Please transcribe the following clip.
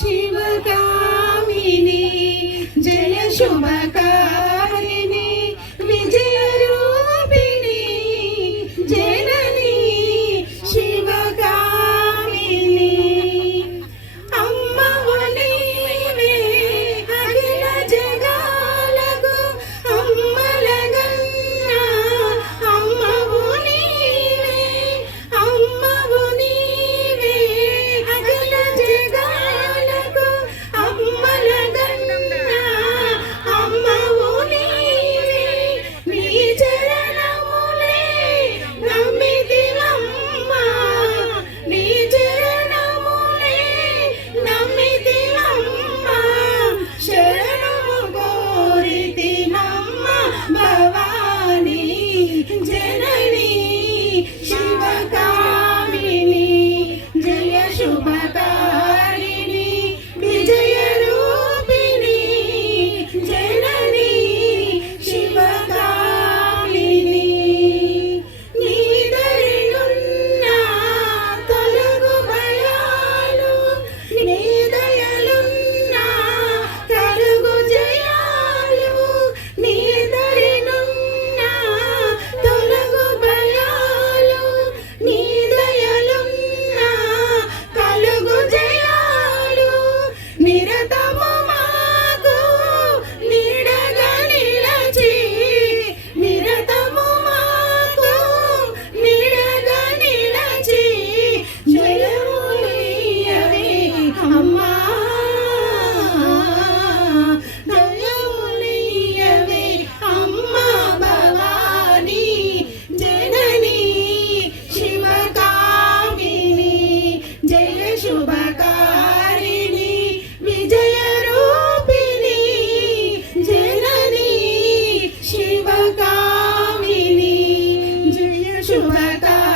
शिवकामिनी जय शुभकारिणी विजयरूपिणी जननी शिवकामिनी अम्मवु नीवे अखिल जगालकु अम्मलगन्ना अम्मवु नीवे अम्मवु नीवे अखिल जगालकु अम्मलगन्ना अम्मवु नीवे నీ చరణములే నమ్మితివమ్మా నీ చరణములే నమ్మితివమ్మా శరణము కోరితినమ్మ భవానీ జననీ శివకామిని జయ శుభకారిణి విజయరూపిణి జననీ శివకామిని నీ దరినున్న తొలగు భయాలు నీ దయలున్న కలుగు జయాలు నీ దరినున్న తొలగు భయాలు నీ దయలున్న కలుగు జయాలు నిరతము మాకు నీడగా నిలచి నిరతము మాకు నీడగా నిలచి జయములియవే అమ్మా జయములియవే అమ్మా భవానీ జననీ శివకామిని జయ శుభకారిణి విజయరూపిణి జననీ శివకామిని జయ శుభకారిణి